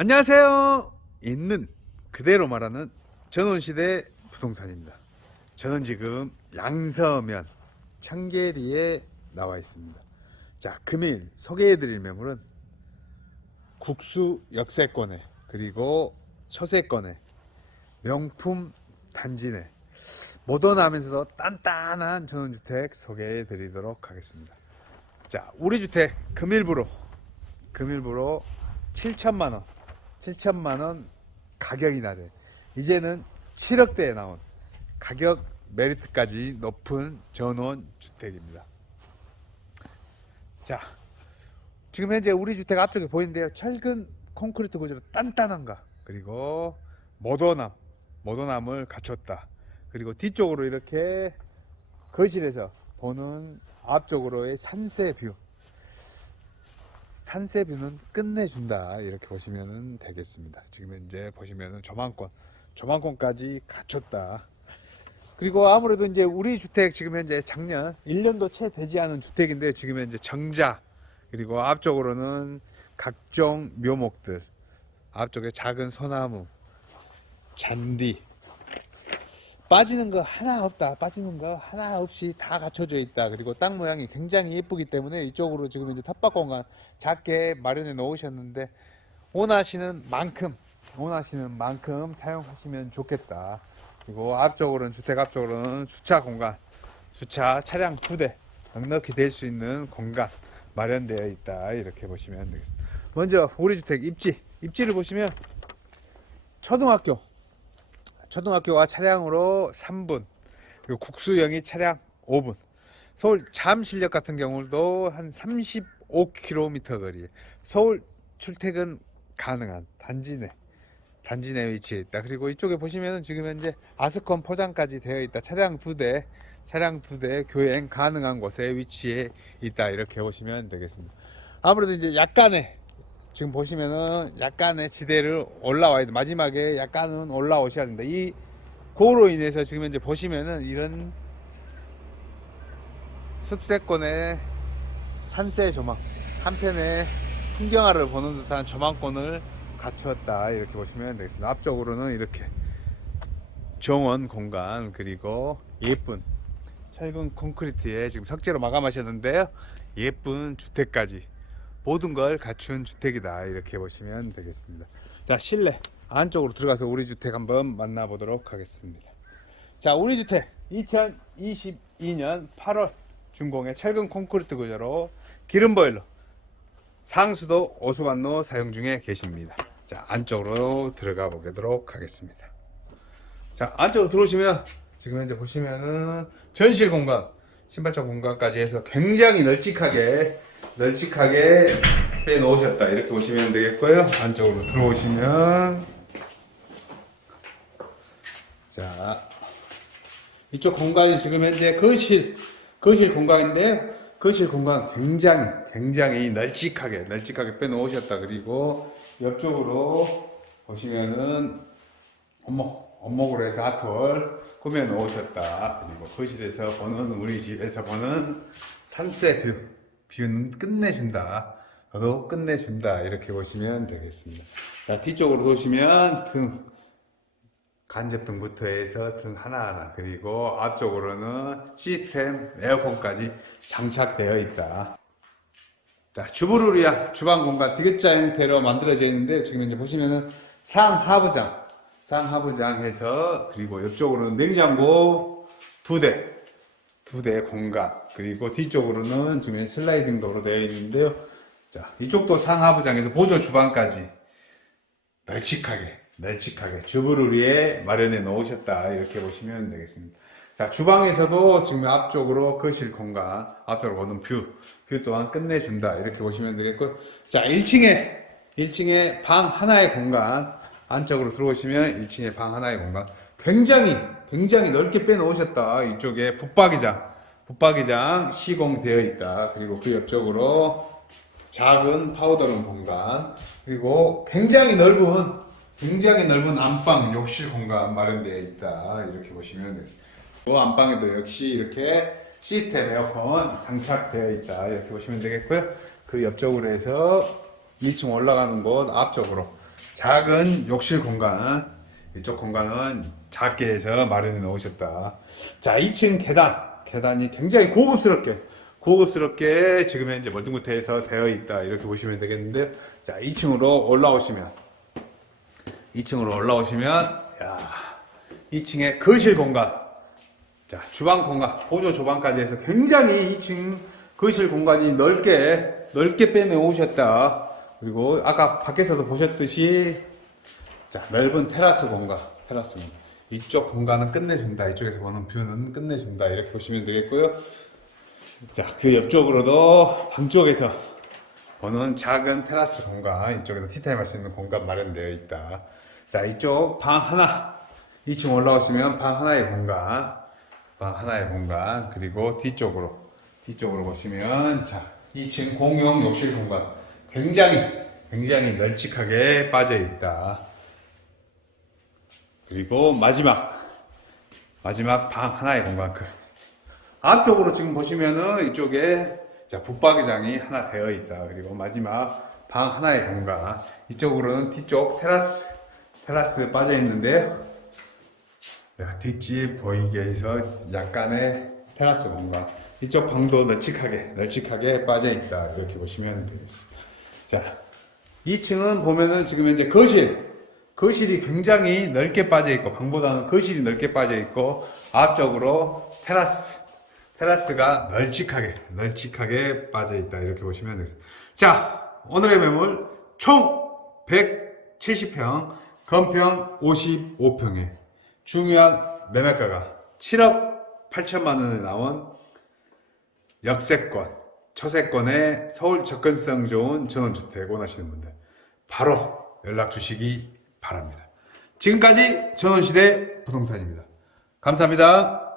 안녕하세요. 있는 그대로 말하는 전원시대 부동산입니다. 저는 지금 양서면 청계리에 나와 있습니다. 자, 금일 소개해드릴 매물은 국수 역세권에 그리고 초세권에 명품 단지내 모던하면서도 단단한 전원주택 소개해드리도록 하겠습니다. 자, 우리 주택 금일부로 금일부로 7천만 원, 7천만 원 가격이 나대. 이제는 7억대에 나온 가격 메리트까지 높은 전원 주택입니다. 자, 지금 현재 우리 주택 앞쪽에 보이는데요. 철근 콘크리트 구조로 단단한가. 그리고 모도남, 모도남을 갖췄다. 그리고 뒤쪽으로 이렇게 거실에서 보는 앞쪽으로의 산세 뷰. 산세 뷰는 끝내준다. 이렇게 보시면 되겠습니다. 지금 현재 보시면 조망권, 조망권까지 갖췄다. 그리고 아무래도 이제 우리 주택 지금 현재 작년 1년도 채 되지 않은 주택인데 지금 현재 정자 그리고 앞쪽으로는 각종 묘목들 앞쪽에 작은 소나무 잔디 빠지는 거 하나 없다. 빠지는 거 하나 없이 다 갖춰져 있다. 그리고 땅 모양이 굉장히 예쁘기 때문에 이쪽으로 지금 이제 텃밭 공간 작게 마련해 놓으셨는데 원하시는 만큼 원하시는 만큼 사용하시면 좋겠다. 그리고 앞쪽으로는 주택 앞쪽으로는 주차 공간 주차 차량 두대 넉넉히 될 수 있는 공간 마련되어 있다. 이렇게 보시면 되겠습니다. 먼저 우리 주택 입지 입지를 보시면 초등학교 초등학교와 차량으로 3분 그리고 국수형이 차량 5분. 서울 잠실역 같은 경우도 한 35km 거리. 서울 출퇴근 가능한 단지 내 단지 내 위치해 있다. 그리고 이쪽에 보시면은 지금 현재 아스콘 포장까지 되어 있다. 차량 두 대 차량 두 대 교행 가능한 곳에 위치해 있다. 이렇게 보시면 되겠습니다. 아무래도 이제 약간의 지금 보시면은 약간의 지대를 올라와야 돼. 마지막에 약간은 올라오셔야 된다. 이 고로 인해서 지금 현재 보시면은 이런 숲세권의 산세 조망 한편에 풍경화를 보는 듯한 조망권을 갖추었다 이렇게 보시면 되겠습니다. 앞쪽으로는 이렇게 정원 공간 그리고 예쁜 철근 콘크리트에 지금 석재로 마감하셨는데요. 예쁜 주택까지 모든 걸 갖춘 주택이다 이렇게 보시면 되겠습니다. 자 실내 안쪽으로 들어가서 우리 주택 한번 만나보도록 하겠습니다. 자 우리 주택 2022년 8월 준공의 철근 콘크리트 구조로 기름 보일러 상수도 오수관로 사용 중에 계십니다. 자 안쪽으로 들어가 보도록 하겠습니다. 자 안쪽으로 들어오시면 지금 현재 보시면은 전실 공간 신발장 공간까지 해서 굉장히 널찍하게 널찍하게 빼놓으셨다. 이렇게 보시면 되겠고요. 안쪽으로 들어오시면. 자 이쪽 공간이 지금 현재 거실 거실 공간인데 거실 공간 굉장히 굉장히 널찍하게 널찍하게 빼놓으셨다. 그리고 옆쪽으로 보시면은 원목 원목으로 해서 아톨 꾸며 놓으셨다. 그리고 거실에서 보는 우리 집에서 보는 산세 뷰 뷰는 끝내준다. 너도 끝내준다. 이렇게 보시면 되겠습니다. 자 뒤쪽으로 보시면 등 간접등부터 해서 등 하나하나 그리고 앞쪽으로는 시스템 에어컨까지 장착되어 있다. 자 주부르리아 주방 공간 디귿자 형태로 만들어져 있는데 지금 이제 보시면은 상하부장 상하부장 해서 그리고 옆쪽으로는 냉장고 두 대 두 대 공간 그리고 뒤쪽으로는 지금 슬라이딩 도로 되어 있는데요. 자 이쪽도 상하부장에서 보조 주방까지 널찍하게 널찍하게 주부를 위해 마련해 놓으셨다. 이렇게 보시면 되겠습니다. 자 주방에서도 지금 앞쪽으로 거실 공간 앞쪽으로 보는 뷰, 뷰 또한 끝내준다. 이렇게 보시면 되겠고. 자 1층에 1층에 방 하나의 공간 안쪽으로 들어오시면 1층에 방 하나의 공간. 굉장히 굉장히 넓게 빼놓으셨다. 이쪽에 붙박이장 붙박이장 시공되어 있다 그리고 그 옆쪽으로 작은 파우더룸 공간 그리고 굉장히 넓은 굉장히 넓은 안방 욕실 공간 마련되어 있다 이렇게 보시면 되겠습니다. 그 안방에도 역시 이렇게 시스템 에어컨 장착되어 있다 이렇게 보시면 되겠고요. 그 옆쪽으로 해서 2층 올라가는 곳 앞쪽으로 작은 욕실 공간 이쪽 공간은 작게 해서 마련해 놓으셨다. 자, 2층 계단 계단이 굉장히 고급스럽게 고급스럽게 지금 현재 멀뚱구태에서 되어 있다. 이렇게 보시면 되겠는데 자 2층으로 올라오시면 2층으로 올라오시면 야 2층에 거실 공간. 자 주방 공간. 보조 주방까지 해서 굉장히 2층 거실 공간이 넓게 넓게 빼내오셨다. 그리고 아까 밖에서도 보셨듯이 자, 넓은 테라스 공간, 테라스 공간. 이쪽 공간은 끝내준다. 이쪽에서 보는 뷰는 끝내준다. 이렇게 보시면 되겠고요. 자, 그 옆쪽으로도 방 쪽에서 보는 작은 테라스 공간, 이쪽에도 티타임 할 수 있는 공간 마련되어 있다. 자, 이쪽 방 하나, 2층 올라오시면 방 하나의 공간, 방 하나의 공간, 그리고 뒤쪽으로, 뒤쪽으로 보시면, 자, 2층 공용 욕실 공간. 굉장히, 굉장히 널찍하게 빠져 있다. 그리고 마지막 마지막 방 하나의 공간 그 앞쪽으로 지금 보시면은 이쪽에 자 붙박이장이 하나 되어 있다. 그리고 마지막 방 하나의 공간. 이쪽으로는 뒤쪽 테라스 테라스 빠져 있는데요 야, 뒷집 보이게 해서 약간의 테라스 공간. 이쪽 방도 널찍하게 널찍하게 빠져 있다. 이렇게 보시면 되겠습니다. 자 2층은 보면은 지금 현재 거실 거실이 굉장히 넓게 빠져 있고 방보다는 거실이 넓게 빠져 있고 앞쪽으로 테라스 테라스가 널찍하게 널찍하게 빠져 있다 이렇게 보시면 되겠습니다. 자 오늘의 매물 총 170평 건평 55평에 중요한 매매가가 7억 8천만 원에 나온 역세권 초세권의 서울 접근성 좋은 전원주택 원하시는 분들 바로 연락 주시기 바랍니다. 지금까지 전원시대 부동산입니다. 감사합니다.